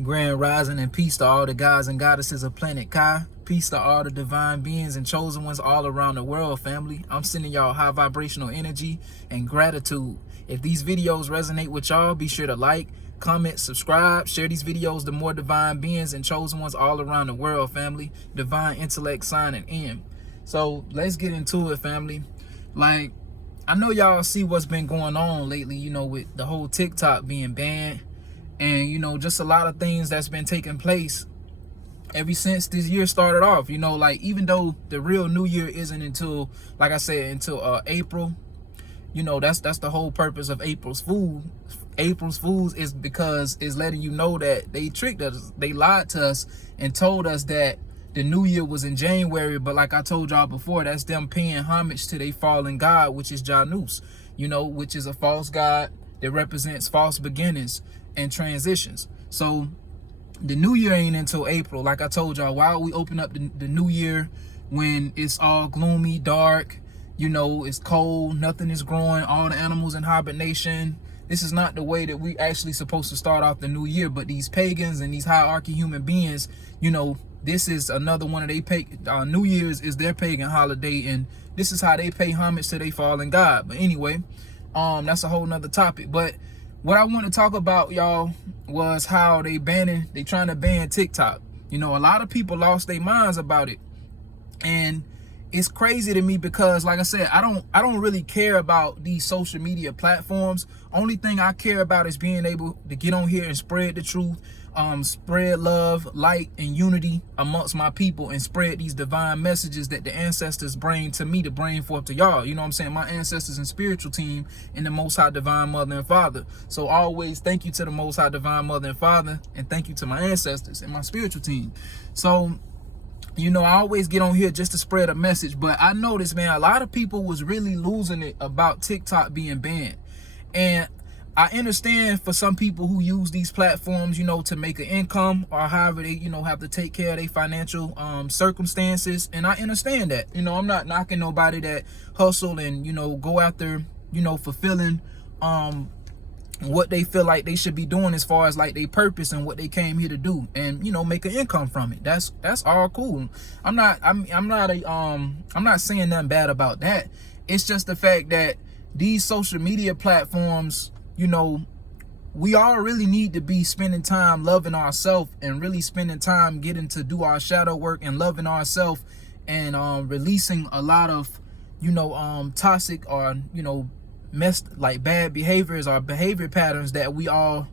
Grand rising and peace to all the gods and goddesses of planet Kai. Peace to all the divine beings and chosen ones all around the world, family. I'm sending y'all high vibrational energy and gratitude. If these videos resonate with y'all, be sure to like, comment, subscribe, share these videos to more divine beings and chosen ones all around the world, family. Divine intellect signing in. So let's get into it, family. Like, I know y'all see what's been going on lately, with the whole TikTok being banned. And, just a lot of things that's been taking place ever since this year started off. Like, even though the real new year isn't until, like I said, until April, that's the whole purpose of April's Fools. April's Fools is because it's letting you know that they tricked us. They lied to us and told us that the new year was in January. But like I told y'all before, that's them paying homage to their fallen god, which is Janus, which is a false god that represents false beginnings and transitions. So the new year ain't until April. Like I told y'all, why would we open up the new year when it's all gloomy, dark, it's cold, nothing is growing, all the animals in hibernation? This is not the way that we actually supposed to start off the new year. But these pagans and these hierarchy human beings, this is another one of their New Year's is their pagan holiday, and this is how they pay homage to their fallen god. But anyway, that's a whole nother topic. But what I want to talk about, y'all, was how they trying to ban TikTok. A lot of people lost their minds about it. And it's crazy to me because, like I said, I don't really care about these social media platforms. Only thing I care about is being able to get on here and spread the truth, spread love, light, and unity amongst my people, and spread these divine messages that the ancestors bring to me to bring forth to y'all. You know what I'm saying? My ancestors and spiritual team and the Most High Divine Mother and Father. So always thank you to the Most High Divine Mother and Father, and thank you to my ancestors and my spiritual team. So I always get on here just to spread a message. But I noticed, man, a lot of people was really losing it about TikTok being banned. And I understand for some people who use these platforms, to make an income, or however they, have to take care of their financial circumstances. And I understand that. I'm not knocking nobody that hustle and, go after, fulfilling what they feel like they should be doing as far as like their purpose and what they came here to do, and make an income from it. That's all cool. I'm not saying nothing bad about that. It's just the fact that these social media platforms, we all really need to be spending time loving ourselves, and really spending time getting to do our shadow work and loving ourselves, and releasing a lot of toxic or like bad behaviors or behavior patterns that we all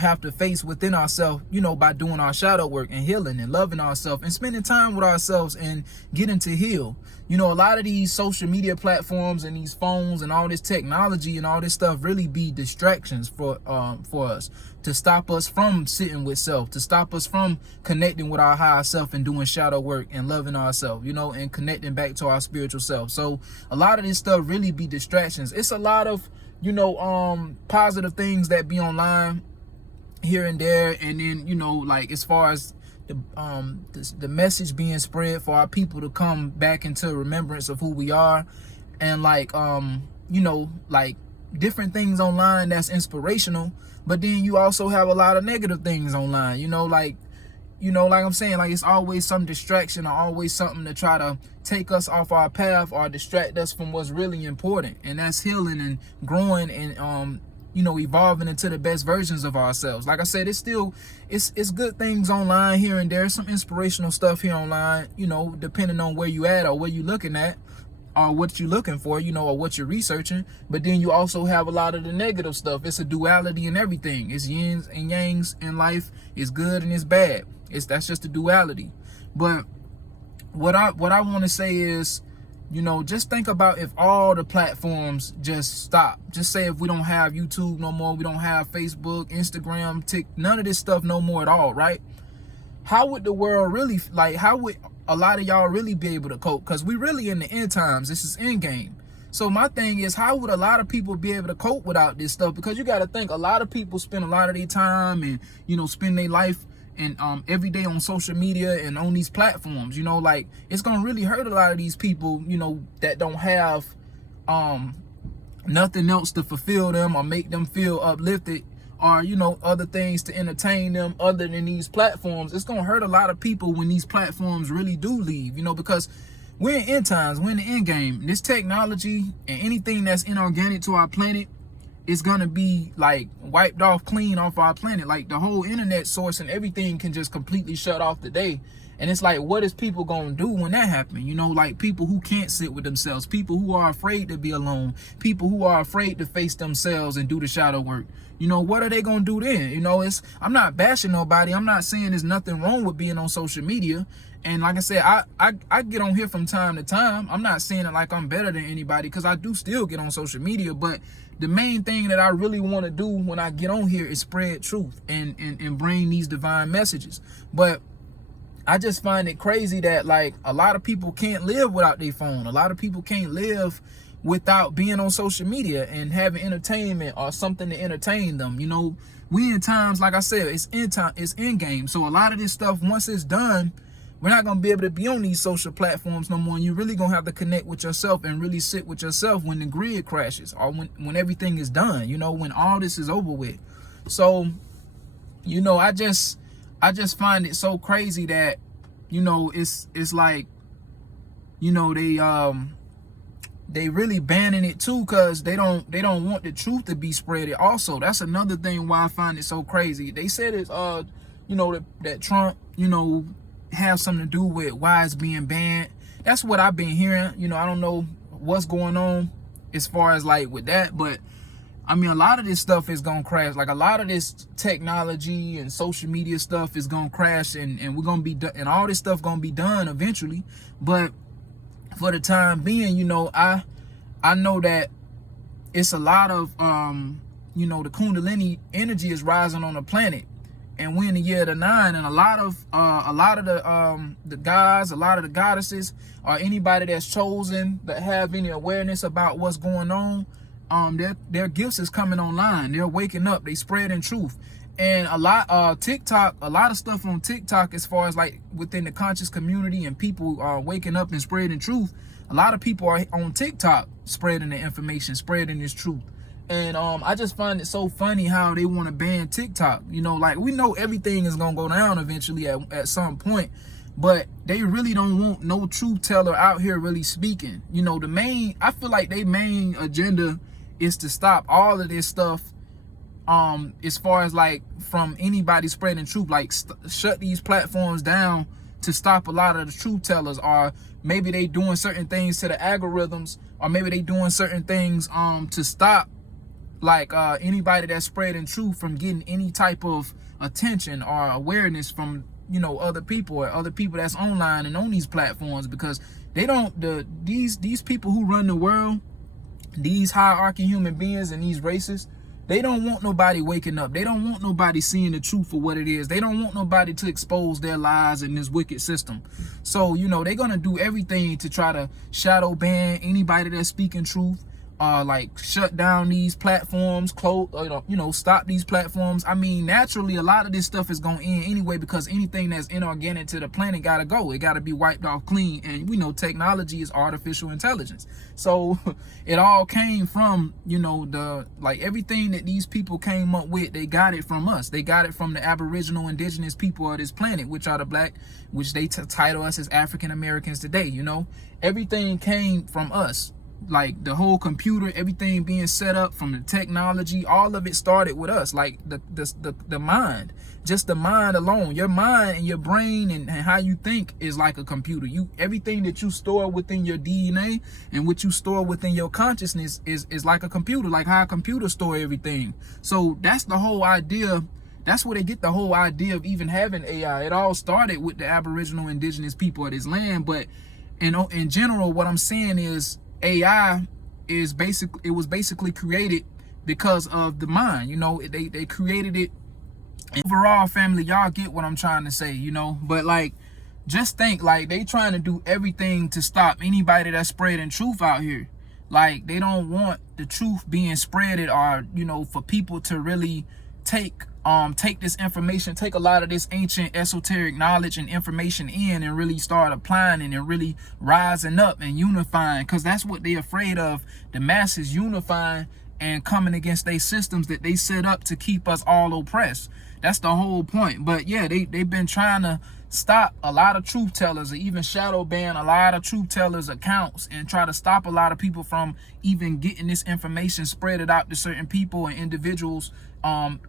have to face within ourselves, by doing our shadow work and healing and loving ourselves and spending time with ourselves and getting to heal. A lot of these social media platforms and these phones and all this technology and all this stuff really be distractions for us, to stop us from sitting with self, to stop us from connecting with our higher self and doing shadow work and loving ourselves, and connecting back to our spiritual self. So a lot of this stuff really be distractions. It's a lot of positive things that be online here and there, and then like as far as the message being spread for our people to come back into remembrance of who we are, and like like different things online that's inspirational. But then you also have a lot of negative things online, like I'm saying, like it's always some distraction or always something to try to take us off our path or distract us from what's really important, and that's healing and growing and evolving into the best versions of ourselves. Like I said, it's good things online here and there, some inspirational stuff here online, depending on where you at or where you looking at or what you're looking for, or what you're researching. But then you also have a lot of the negative stuff. It's a duality in everything. It's yins and yangs in life. It's good and it's bad. That's just a duality. But what I want to say is, just think about if all the platforms just stop. Just say if we don't have YouTube no more, we don't have Facebook, Instagram, TikTok, none of this stuff no more at all, right? How would the world really, how would a lot of y'all really be able to cope? Because we really in the end times. This is end game. So my thing is, how would a lot of people be able to cope without this stuff? Because you got to think, a lot of people spend a lot of their time and, spend their life and every day on social media and on these platforms. Like it's gonna really hurt a lot of these people, that don't have nothing else to fulfill them or make them feel uplifted or, you know, other things to entertain them other than these platforms, it's going to hurt a lot of people when these platforms really do leave, you know, because we're in end times, we're in the end game. This technology and anything that's inorganic to our planet is going to be like wiped off clean off our planet. Like the whole internet source and everything can just completely shut off today. And it's like, what is people going to do when that happens? You know, like people who can't sit with themselves, people who are afraid to be alone, people who are afraid to face themselves and do the shadow work. You know, what are they going to do then? You know, I'm not bashing nobody. I'm not saying there's nothing wrong with being on social media. And like I said, I get on here from time to time. I'm not saying it like I'm better than anybody, because I do still get on social media. But the main thing that I really want to do when I get on here is spread truth and bring these divine messages. But I just find it crazy that like a lot of people can't live without their phone. A lot of people can't live without being on social media and having entertainment or something to entertain them. You know, we in times, like I said, it's end game. So a lot of this stuff, once it's done, we're not going to be able to be on these social platforms no more. And you're really going to have to connect with yourself and really sit with yourself when the grid crashes or when everything is done, you know, when all this is over with. So, you know, I just find it so crazy that, you know, it's like, you know, they really banning it too, because they don't want the truth to be spread. Also, that's another thing why I find it so crazy. They said it's you know, that Trump, you know, have something to do with why it's being banned. That's what I've been hearing. You know, I don't know what's going on as far as like with that, but I mean, a lot of this stuff is gonna crash. Like a lot of this technology and social media stuff is gonna crash, and we're gonna be done, and all this stuff gonna be done eventually. But for the time being, you know, I know that it's a lot of you know, the Kundalini energy is rising on the planet, and we're in the year of the 9, and a lot of the guys, a lot of the goddesses, or anybody that's chosen that have any awareness about what's going on, their gifts is coming online. They're waking up. They spreading truth. And a lot TikTok, a lot of stuff on TikTok as far as like within the conscious community and people are waking up and spreading truth. A lot of people are on TikTok spreading the information, spreading this truth. And I just find it so funny how they want to ban TikTok. You know, like we know everything is gonna go down eventually at some point, but they really don't want no truth teller out here really speaking. You know, I feel like their main agenda is to stop all of this stuff, as far as like from anybody spreading truth, like shut these platforms down to stop a lot of the truth tellers, or maybe they doing certain things to the algorithms, or maybe they doing certain things to stop like anybody that's spreading truth from getting any type of attention or awareness from, you know, other people or other people that's online and on these platforms, because they don't, these people who run the world, these hierarchy human beings and these races, they don't want nobody waking up. They don't want nobody seeing the truth for what it is. They don't want nobody to expose their lies in this wicked system. So, you know, they're going to do everything to try to shadow ban anybody that's speaking truth, like shut down these platforms, close, you know, stop these platforms. I mean, naturally, a lot of this stuff is going to end anyway, because anything that's inorganic to the planet got to go. It got to be wiped off clean. And we know technology is artificial intelligence. So it all came from, you know, like everything that these people came up with, they got it from us. They got it from the Aboriginal indigenous people of this planet, which are the black, which they title us as African Americans today. You know, everything came from us. Like the whole computer, everything being set up from the technology, all of it started with us. Like the mind, just the mind alone, your mind and your brain and how you think is like a computer. Everything that you store within your DNA and what you store within your consciousness is like a computer, like how a computer store everything. So that's the whole idea. That's where they get the whole idea of even having AI. It all started with the Aboriginal indigenous people of this land. But in general, what I'm saying is, AI was basically created because of the mind. You know, they created it. And overall, family, y'all get what I'm trying to say, you know. But like, just think, like, they trying to do everything to stop anybody that's spreading truth out here. Like, they don't want the truth being spreaded, or, you know, for people to really take this information, take a lot of this ancient esoteric knowledge and information in, and really start applying it and really rising up and unifying, because that's what they're afraid of, the masses unifying and coming against they systems that they set up to keep us all oppressed. That's the whole point. But yeah, they've been trying to stop a lot of truth tellers, or even shadow ban a lot of truth tellers accounts, and try to stop a lot of people from even getting this information, spread it out to certain people and individuals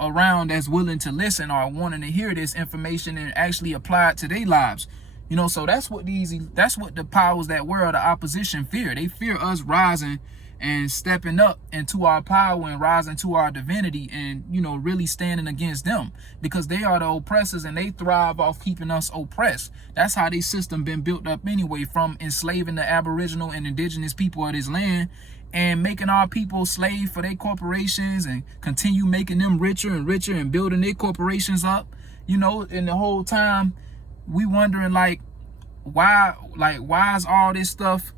around that's willing to listen or wanting to hear this information and actually apply it to their lives. You know, so that's what the powers that were, the opposition, fear. They fear us rising and stepping up into our power and rising to our divinity, and, you know, really standing against them, because they are the oppressors and they thrive off keeping us oppressed. That's how their system been built up anyway, from enslaving the Aboriginal and indigenous people of this land and making our people slave for their corporations, and continue making them richer and richer and building their corporations up. You know, and the whole time we wondering why is all this stuff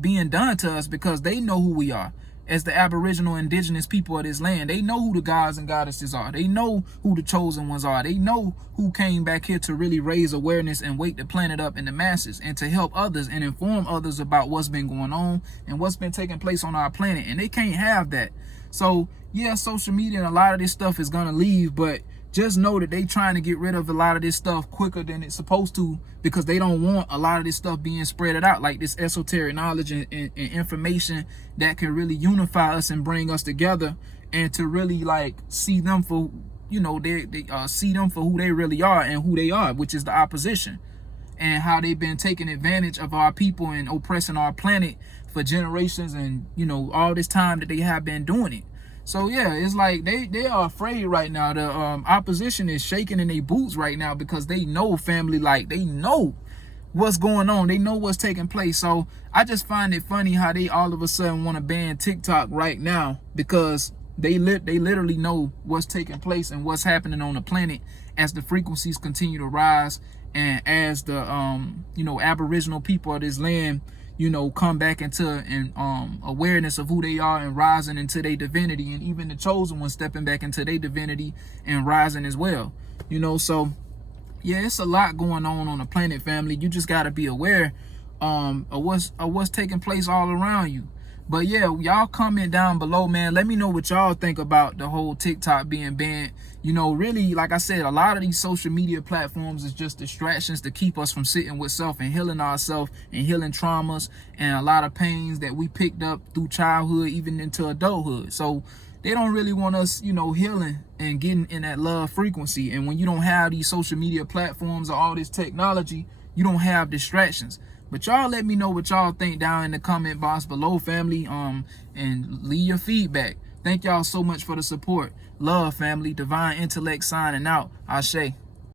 being done to us? Because they know who we are as the Aboriginal indigenous people of this land. They know who the gods and goddesses are. They know who the chosen ones are. They know who came back here to really raise awareness and wake the planet up in the masses, and to help others and inform others about what's been going on and what's been taking place on our planet. And they can't have that. So yeah, social media and a lot of this stuff is gonna leave, but just know that they trying to get rid of a lot of this stuff quicker than it's supposed to, because they don't want a lot of this stuff being spread out, like this esoteric knowledge and information that can really unify us and bring us together, and to really see them for, you know, they see them for who they really are and who they are, which is the opposition, and how they've been taking advantage of our people and oppressing our planet for generations, and, you know, all this time that they have been doing it. So yeah, it's like they are afraid right now. The opposition is shaking in their boots right now, because they know, family, they know what's going on. They know what's taking place. So I just find it funny how they all of a sudden want to ban TikTok right now, because they literally know what's taking place and what's happening on the planet as the frequencies continue to rise, and as the you know, Aboriginal people of this land, you know, come back into awareness of who they are and rising into their divinity, and even the chosen ones stepping back into their divinity and rising as well. You know, so yeah, it's a lot going on the planet, family. You just got to be aware of what's taking place all around you. But yeah, y'all comment down below, man. Let me know what y'all think about the whole TikTok being banned. You know, really, like I said, a lot of these social media platforms is just distractions to keep us from sitting with self and healing ourselves and healing traumas and a lot of pains that we picked up through childhood, even into adulthood. So they don't really want us, you know, healing and getting in that love frequency. And when you don't have these social media platforms or all this technology, you don't have distractions. But y'all let me know what y'all think down in the comment box below, family, and leave your feedback. Thank y'all so much for the support. Love, family. Divine Intellect signing out. Ashe.